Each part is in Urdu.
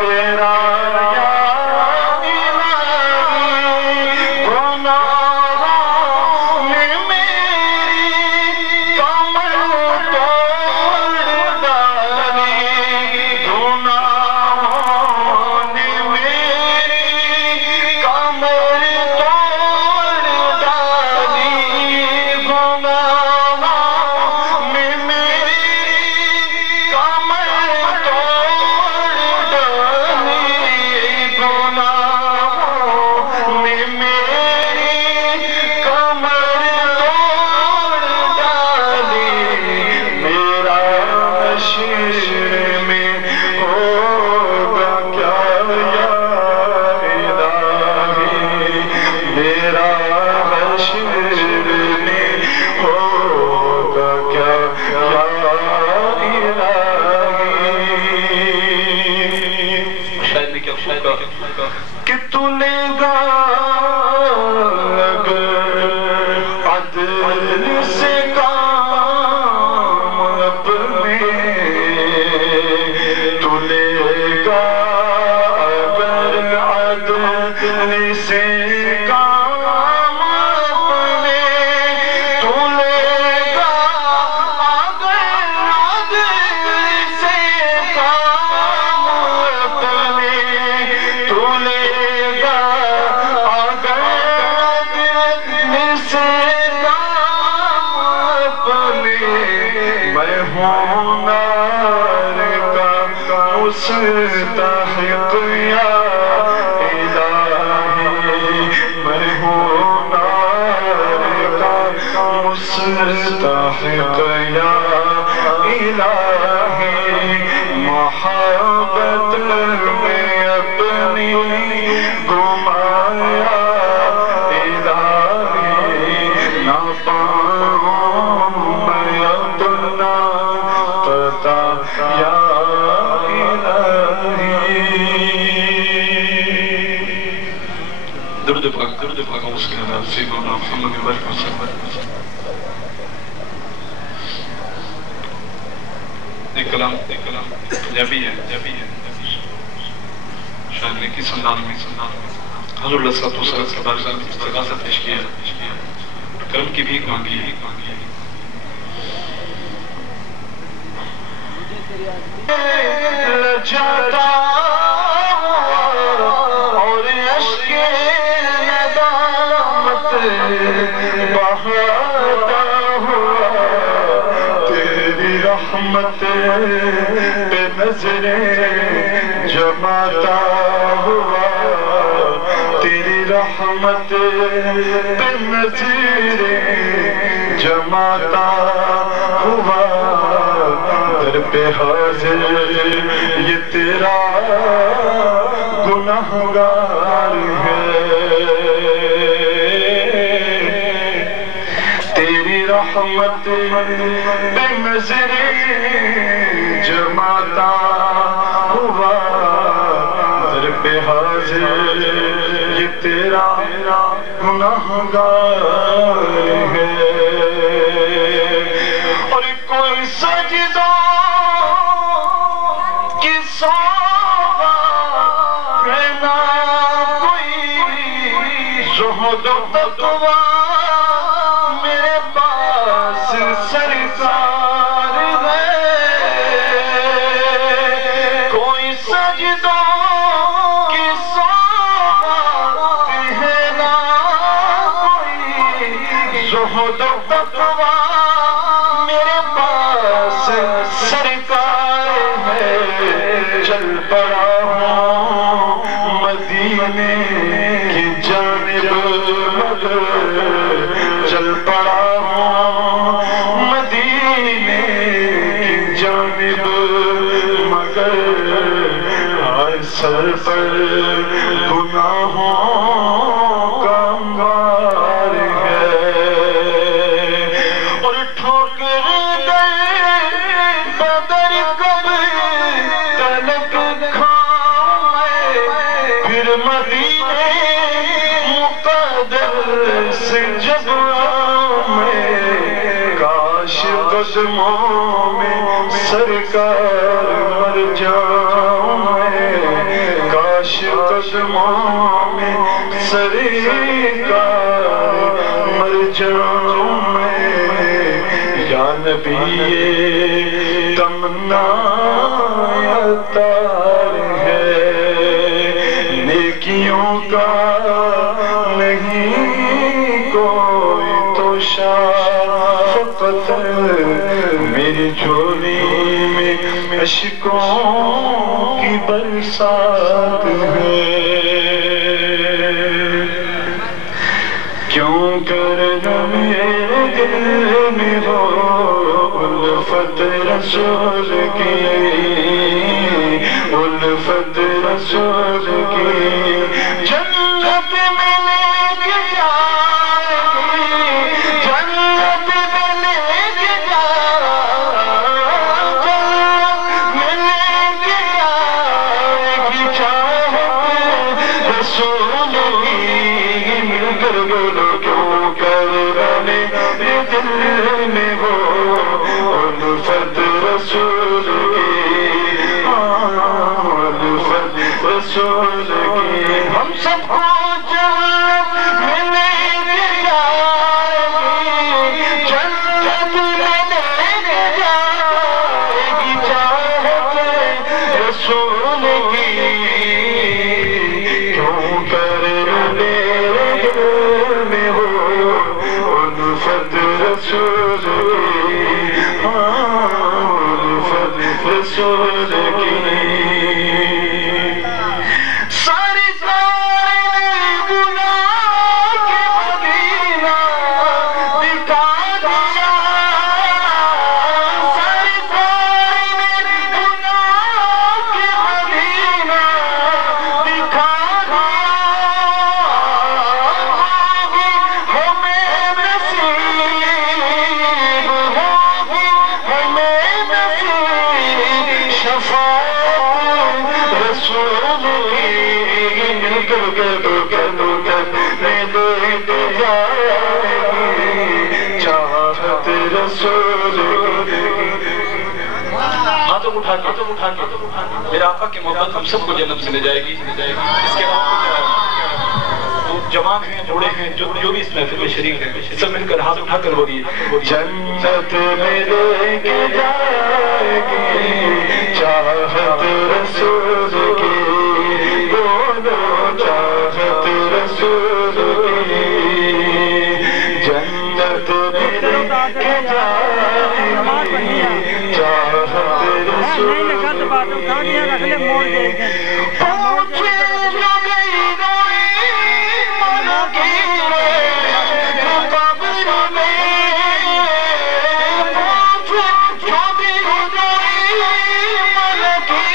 تیرا یا الہی گناہوں نے میری کمر توڑ ڈالی گناہوں نے میری کمر توڑ ڈالی گناہوں نے میری کمر توڑ ڈالی گناہوں نے میری کمر توڑ ڈالی میرا حشر میں ہوگا کیا یا الہی میرا حشر میں ہوگا کیا یا الہی شاید میں کیا خوبا کہ تو لے گا اگر عدل سے کام اپنے تو لے گا اگر عدل سے کام اپنے تو لے گا اگر عدل سے کام اپنے تو لے گا اگر عدل سے کام اپنے میں ہوں نار کا مستحق یا الہی میں ہوں نار کا مستحق یا الہی محبت میں اپنی گمایا الہی نہ پاؤں میں اپنا پتا یا الہی درود پاک اس کے نام سے مولانا محمد بن حسن ایک کلام پنجابی ہے شاید نے کس انداز میں حضور اللہ صلی اللہ علیہ وسلم کے بارگاہ میں استغاثہ پیش کیا کرم کی بھیک مانگی لجاتا اور عشق ندامت بہاتا ہوا تیری رحمت پہ نظریں جماتا ہوا تیری رحمت پہ نظریں جماتا ہوا در پہ حاضر یہ تیرا گناہگار ہے تیری رحمت پہ نظریں جماتا ہوا در پہ حاضر یہ تیرا گناہگار ہے اور کوئی سجدہ کی صحبت ہے نہ کوئی زہد و تقوی میرے پاس سرکار ہے کوئی سجدہ کی صحبت ہے نہ کوئی زہد و تقوی میرے پاس سرکار ہے چل پڑا ہوں مدینے کی جانب مگر چل پڑا ہوں مدینے کی جانب مگر آئے سر پر گناہوں کا انگار ہے اور ٹھوکر دے بدر کب تلک کھاؤں میں پھر مدینے مقدس جب آؤں میں کاش قدموں میں سرکار مر جاؤں اشکوں کی برسات ہے کیوں کرنا میرے دل میں ہو الفت رسول کی الفت رسول کی جنت میں لے کے جائے گی جنت میں لے کے جائے جنت میں لے کے جائے گی چاہت رسول کی مل کر بولو کیوں کر میرے دل میں ہو الفت رسول کی الفت رسول کی ہم سب کو جنت میں لے کے جائے گی جنت میں لے کے جائے گی چاہت رسول کی کیوں کر میرے دل میں ہو الفت رسول کی الفت رسول کی ساری ساری بلا کے مدینہ دکھا دیا ساری ساری بلا کے مدینہ دکھا دیا ہوگی ہمیں نصیب ہوگی ہمیں نصیب شفاعت رسول کی مل کر گلو میں لے کے جائے گی چاہت رسول کی ہاتھوں اٹھا کے میرے آقا کی محبت ہم سب کو جنت سے لے جائے گی اس کے بعد جو جوان ہیں بوڑھے ہیں جو بھی اس محفل میں شریک ہیں سب مل کر ہاتھ اٹھا کر بولیے جنت میں لے کے جائے گی چاہت رسول کی بولو چاہت رسول کی جنت میں لے کے جائے گی چاہت رسول پوچھے جو گئی گئی من کی قبر میں پوچھے جو گئی گئی من کی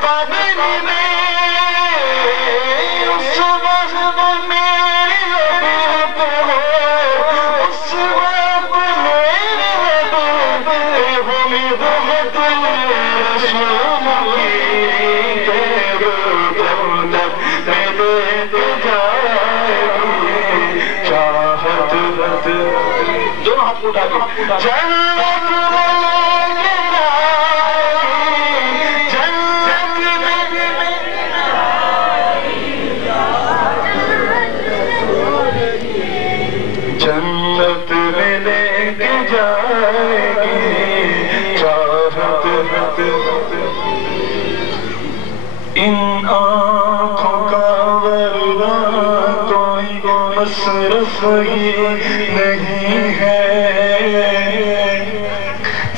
قبر میں اس وقت میرے لب پہ ہو اس وقت میرے لب پہ ہو محبت رسول کی جنت میں لے کے جائے گی چاہت دونوں ہاتھ اٹھا کے جنت میں لے کے جائے گی جنت میں جنت میں لے کے جائے گی چاہت ان آنکھوں کا ورنہ کوئی مصرف ہی نہیں ہے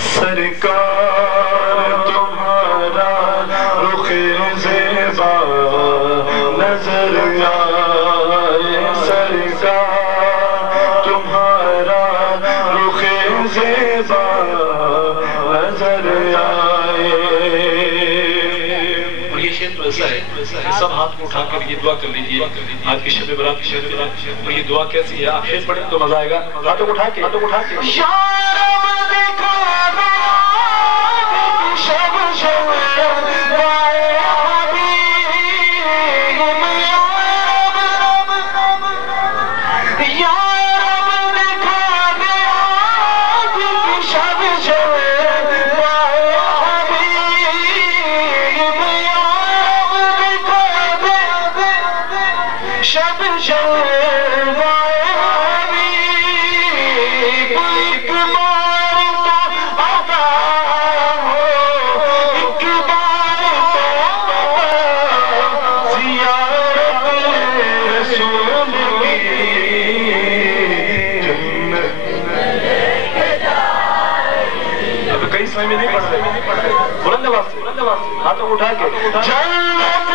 سرکار تمہارا رخ زیبا نظر آئے سرکار تمہارا رخ زیبا نظر آئے ایسا ہے سب ہاتھ کو اٹھا کر یہ دعا کر لیجئے آج کی شب برات کی شب اور یہ دعا کیسی ہے آپ شیر پڑھیں تو مزہ آئے گا ہاتھوں کو اٹھا کے یا رب دکھا دے شب شب وائے حبیب یا رب دکھا دے شب شب وائے حبیب شب شب وائے حبیب ایک بار تو عطا ہو ایک بار تو عطا زیارت رسول کی جنت میں لے کے جائے اب کئی سمے میں نہیں پڑھ رہے ہاتھوں اٹھا کے جنت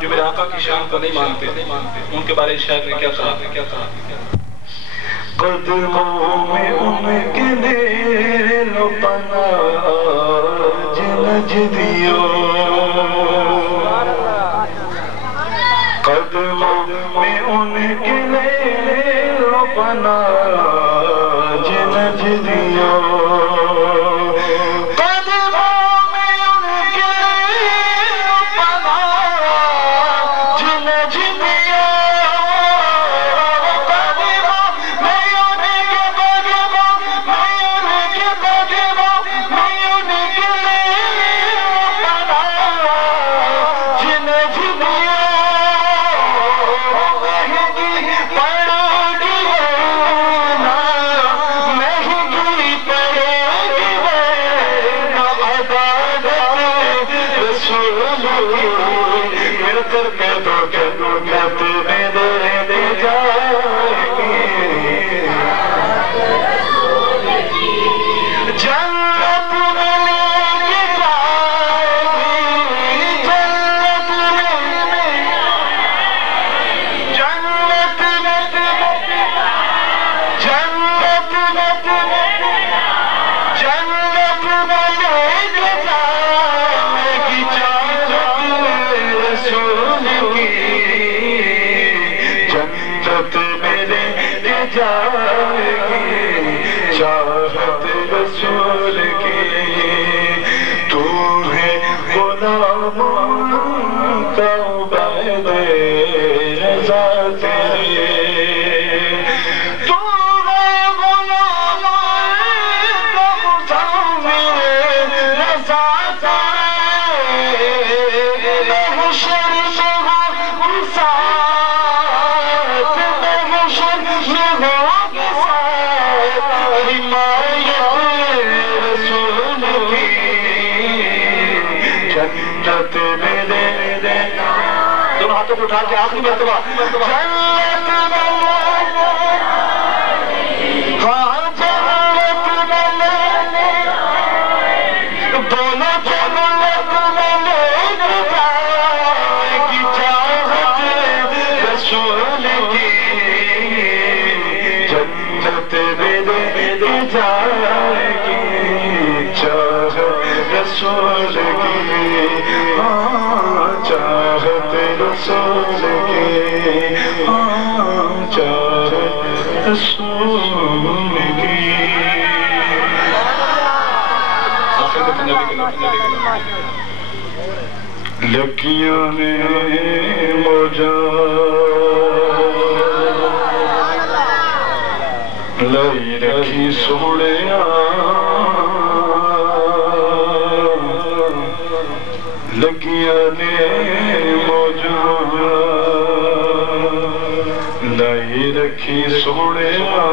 جو میرے آقا کی شان کو نہیں مانتے ان کے بارے شاعر نے کیا کہا قدموں میں ان کے لے لو پناہ نجدیو قدموں میں ان کے لے لو پناہ نجدیو چاہت رسول کی تو ہے غلام کا عبید رضا تیرے تو ہے غلام کا مصور رضا تیرے محشر میں ہو ساتھ محشر میں ہو دونوں ہاتھوں کو اٹھا کے آخری مرتبہ رسول کی چاہت رسول کی چاہت رسول کی لکیاں نے موجہ لائی رکھی سوڑیاں لگیاں نے موجود لائی رکھی سوڑیاں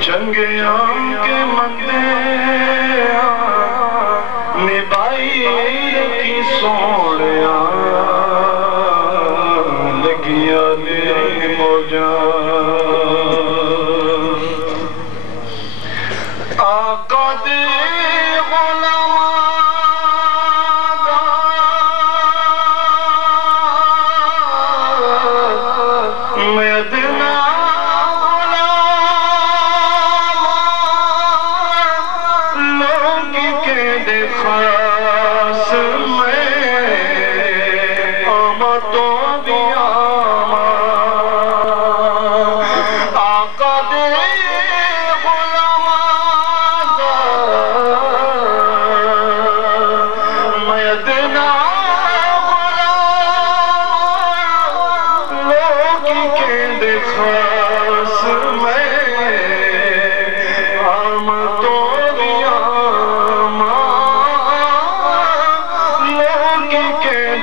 چنگیاں کے مندے نبائی رکھی سوڑیاں لگیاں نے موجود آقا دے خاص میں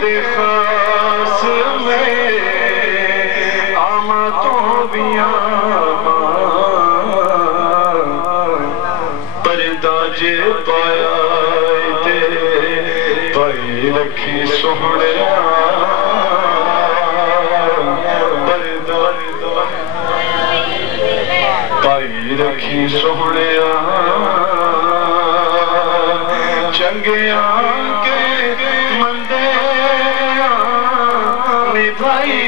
دے خاص میں آمدوں بھی پرداج پایا تے پائی رکھی سونے پائی رکھی سونے چنگیاں کے مندے نبھائی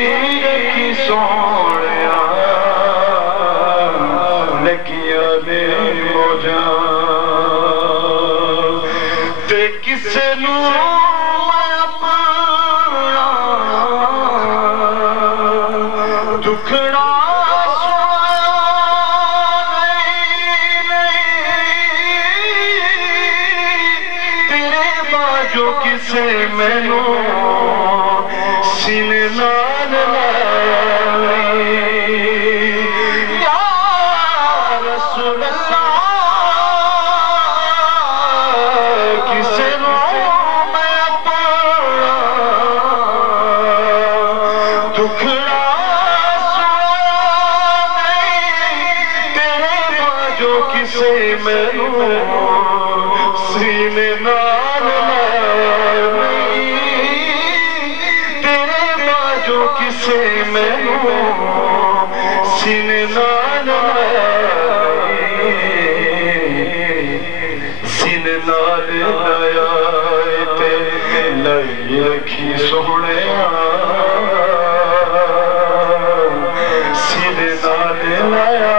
رکھی سونے لگیا دے موجاں تے کسے نو میں اپنا دکھڑا جو کسے میں نو سینے نال لائی یا رسول اللہ کسے نو میں اپنا دکھڑا سویا نہیں تیرے ماں جو کسے میں نو سینے نال جو کسے میں سینے نال سینے نال لایا تے لائی رکھی سونے سینے نال لایا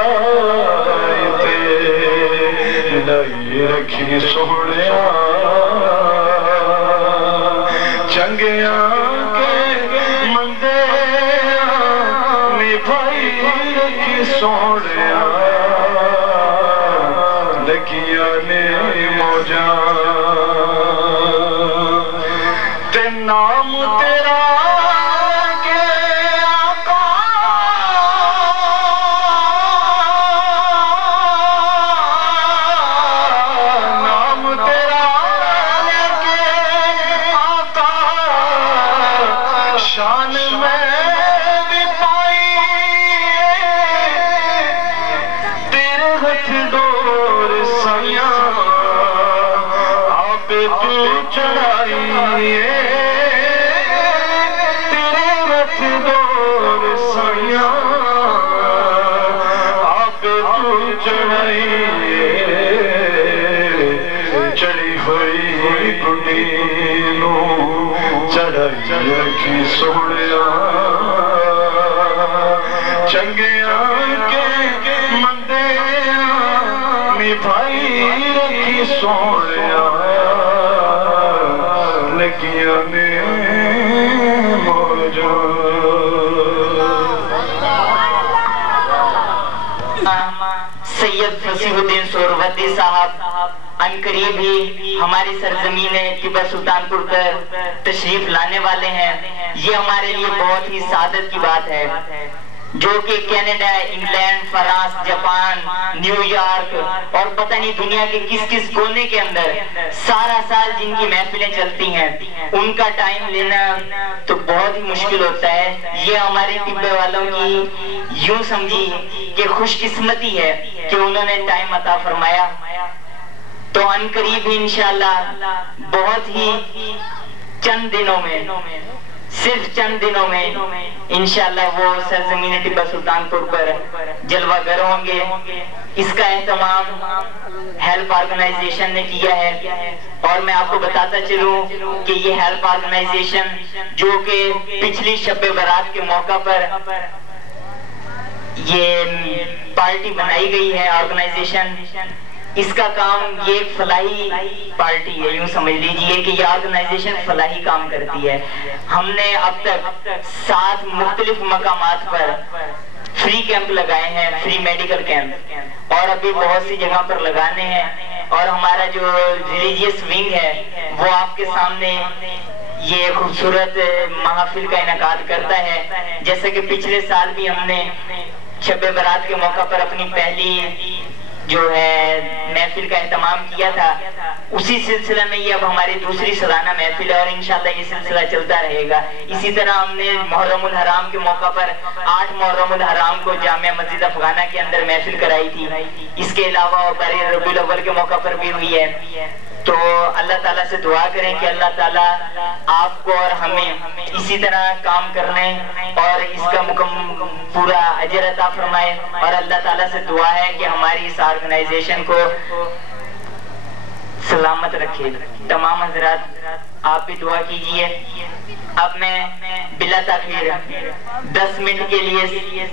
تے لائی رکھی سونے چنگیاں سوڑیا لگیا نے موجاں تے نام تیرا کے آقا نام تیرا کے آقا شان میں چڑھائی تیرے رتھ دور سائیاں آپ تو چڑھائی چڑھی ہوئی گنی نو چڑھائی رکھی سوڑیا چنگیاں کے مندے نبھائی رکھی سوڑیا لگیا نے موجاں سید فصیح الدین سہروردی صاحب ان قریب ہی ہماری سرزمین ٹیپو سلطان پور پر تشریف لانے والے ہیں. یہ ہمارے لیے بہت ہی سعادت کی بات ہے جو کہ Canada, England, France, Japan, new York اور پتہ نہیں دنیا کے کس کس کونے کے اندر سارا سال جن کی محفلیں چلتی ہیں ان کا ٹائم لینا تو بہت ہی مشکل ہوتا ہے. یہ ہمارے ٹیپو والوں کی یوں سمجھی کہ خوش قسمتی ہے کہ انہوں نے ٹائم عطا فرمایا. تو ان قریب ہی انشاءاللہ بہت ہی چند دنوں میں صرف چند دنوں میں انشاءاللہ وہ سرزمین ٹیپو سلطان پور پر جلوہ گر ہوں گے. اس کا اہتمام ہیلپ آرگنائزیشن نے کیا ہے اور میں آپ کو بتاتا چلوں کہ یہ ہیلپ آرگنائزیشن جو کہ پچھلی شب برات کے موقع پر یہ پارٹی بنائی گئی ہے آرگنائزیشن، اس کا کام یہ ایک فلاحی پارٹی ہے. یوں سمجھ لیجئے کہ یہ آرگنائزیشن فلاحی کام کرتی ہے. ہم نے اب تک 7 مختلف مقامات پر فری کیمپ لگائے ہیں، فری میڈیکل کیمپ، اور ابھی بہت سی جگہ پر لگانے ہیں. اور ہمارا جو ریلیجیس ونگ ہے وہ آپ کے سامنے یہ خوبصورت محافل کا انعقاد کرتا ہے. جیسا کہ پچھلے سال بھی ہم نے شب برات کے موقع پر اپنی پہلی جو ہے محفل کا اہتمام کیا تھا، اسی سلسلہ میں یہ اب ہماری دوسری سالانہ محفل ہے اور انشاءاللہ یہ سلسلہ چلتا رہے گا۔ اسی طرح ہم نے محرم الحرام کے موقع پر 8 محرم الحرام کو جامع مسجد افغانہ کے اندر محفل کرائی تھی، اس کے علاوہ بارہ ربیع الاول کے موقع پر بھی ہوئی ہے۔ تو اللہ تعالیٰ سے دعا کریں کہ اللہ تعالیٰ آپ کو اور ہمیں اسی طرح کام کرنے اور اس کا پورا اجر عطا فرمائے، اور اللہ تعالیٰ سے دعا ہے کہ ہماری اس آرگنائزیشن کو سلامت رکھے۔ تمام حضرات آپ بھی دعا کیجئے۔ اب میں بلا تاخیر 10 منٹ کے لیے